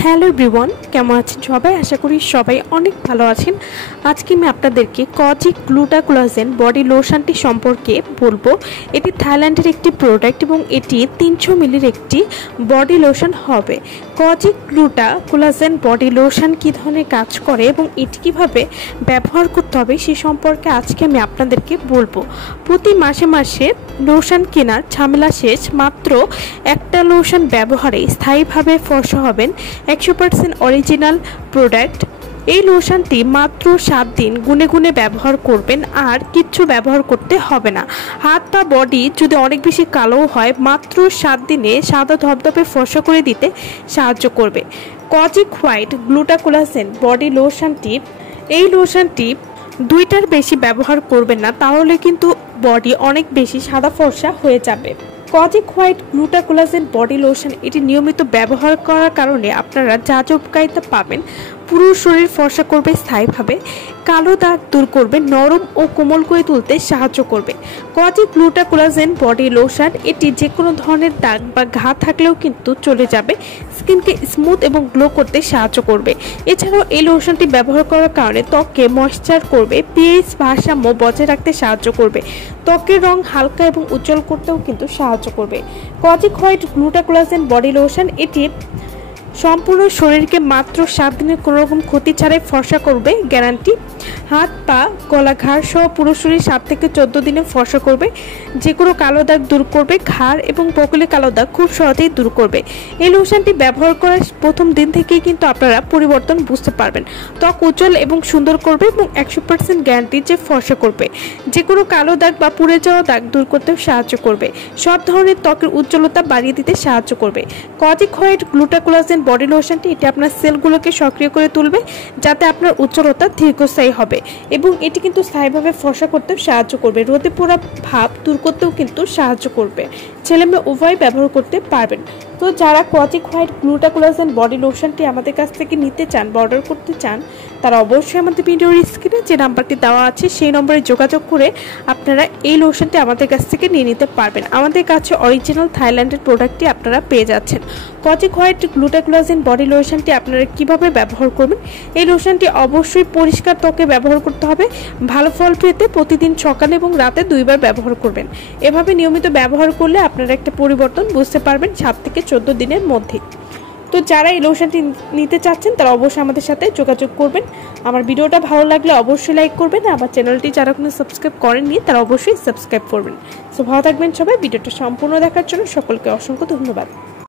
Hello everyone, কেমন আছেন সবাই? আশা করি সবাই অনেক ভালো আছেন। আজকে আমি আপনাদেরকে কজিক গ্লুটাকোলাজেন বডি লোশনটি সম্পর্কে বলবো। এটি থাইল্যান্ডের একটি প্রোডাক্ট এবং এটি 300 মিলির একটি বডি লোশন হবে। কজিক গ্লুটাকোলাজেন বডি লোশন কী ধরনের কাজ করে এবং এটি কীভাবে ব্যবহার করতে হবে সে সম্পর্কে আজকে আমি আপনাদেরকে বলবো। প্রতি মাসে মাসে লোশন কেনার ঝামেলা শেষ, মাত্র একটা লোশন ব্যবহারে স্থায়ীভাবে ফর্সা হবেন। 100% অরিজিনাল প্রোডাক্ট। এই লোশনটি মাত্র 7 দিন গুনে গুনে ব্যবহার করবেন, আর কিচ্ছু ব্যবহার করতে হবে না। হাত বা বডি যদি অনেক বেশি কালো হয়, মাত্র 7 দিনে সাদা ধবধবে ফর্সা করে দিতে সাহায্য করবে। কজিক হোয়াইট গ্লুটাকোলাজেন বডি লোশনটি, এই লোশনটি 2টার বেশি ব্যবহার করবেন না, তাহলে কিন্তু বডি অনেক বেশি সাদা ফর্সা হয়ে যাবে। কজিক হোয়াইট গ্লুটাকোলাজেন বডি লোশন এটি নিয়মিত ব্যবহার করার কারণে আপনারা যা উপকারিতা পাবেন। পুরো শরীর ফর্সা করবে স্থায়ীভাবে, কালো দাগ দূর করবে, নরম ও কোমল করে তুলতে সাহায্য করবে। কজিক গ্লুটাকোলাজেন বডি লোশন এটি যে কোনো ধরনের দাগ বা ঘা থাকলেও কিন্তু চলে যাবে। স্কিনকে স্মুথ এবং গ্লো করতে সাহায্য করবে। এছাড়াও এই লোশনটি ব্যবহার করার কারণে ত্বককে ময়েশ্চার করবে, পিএইচ ভারসাম্য বজায় রাখতে সাহায্য করবে, ত্বকের রং হালকা এবং উজ্জ্বল করতেও কিন্তু সাহায্য করবে। কজিক হোয়াইট গ্লুটাকোলাজেন বডি লোশন এটি সম্পূর্ণ শরীরকে মাত্র 7 দিনের কোনো রকম ক্ষতি ছাড়াই ফর্সা করবে, গ্যারান্টি। হাত পা গলা ঘাড় সহ পুরো শরীর 7 থেকে 14 দিনে ফর্সা করবে। যে কোনো কালো দাগ দূর করবে, ঘাড় এবং বকলে কালো দাগ খুব সহজেই দূর করবে। এই লোশনটি ব্যবহার করার প্রথম দিন থেকেই কিন্তু আপনারা পরিবর্তন বুঝতে পারবেন। ত্বক উজ্জ্বল এবং সুন্দর করবে এবং 100% গ্যারান্টি যে ফর্সা করবে। যে কোনো কালো দাগ বা পুড়ে যাওয়া দাগ দূর করতেও সাহায্য করবে। সব ধরনের ত্বকের উজ্জ্বলতা বাড়িয়ে দিতে সাহায্য করবে। কজিক হোয়াইট গ্লুটাকোলাজেন বডি লোশনটি এটি আপনার সেলগুলোকে সক্রিয় করে তুলবে, যাতে আপনার উজ্জ্বলতা দীর্ঘস্থায়ী হবে এবং এটি কিন্তু স্থায়ীভাবে ফর্সা করতেও সাহায্য করবে। রোদে পোড়া ভাব দূর করতেও কিন্তু সাহায্য করবে। ছেলেমেয়ে উভয় ব্যবহার করতে পারবেন। তো যারা কজিক হোয়াইট গ্লুটাকোলাজেন বডি লোশনটি আমাদের কাছ থেকে নিতে চান বা অর্ডার করতে চান, তারা অবশ্যই আমাদের ভিডিওর স্ক্রিনে যে নাম্বারটি দেওয়া আছে সেই নম্বরে যোগাযোগ করে আপনারা এই লোশনটি আমাদের কাছ থেকে নিয়ে নিতে পারবেন। আমাদের কাছে অরিজিনাল থাইল্যান্ডের প্রোডাক্টটি আপনারা পেয়ে যাচ্ছেন। কজিক হোয়াইট গ্লুটাকোলাজেন বডি লোশনটি আপনারা কিভাবে ব্যবহার করবেন? এই লোশনটি অবশ্যই পরিষ্কার ত্বকে ব্যবহার করতে হবে। ভালো ফল পেতে প্রতিদিন সকালে এবং রাতে 2বার ব্যবহার করবেন। এভাবে নিয়মিত ব্যবহার করলে আপনারা একটা পরিবর্তন বুঝতে পারবেন 7 থেকে 14 দিনের মধ্যে। তো যারা এই লোশনটি নিতে চাচ্ছেন তারা অবশ্যই আমাদের সাথে যোগাযোগ করবেন। আমার ভিডিওটা ভালো লাগলে অবশ্যই লাইক করবেন। আমার চ্যানেলটি যারা এখনো সাবস্ক্রাইব করেননি তারা অবশ্যই সাবস্ক্রাইব করবেন। সো ভালো থাকবেন সবাই। ভিডিওটা সম্পূর্ণ দেখার জন্য সকলকে অসংখ্য ধন্যবাদ।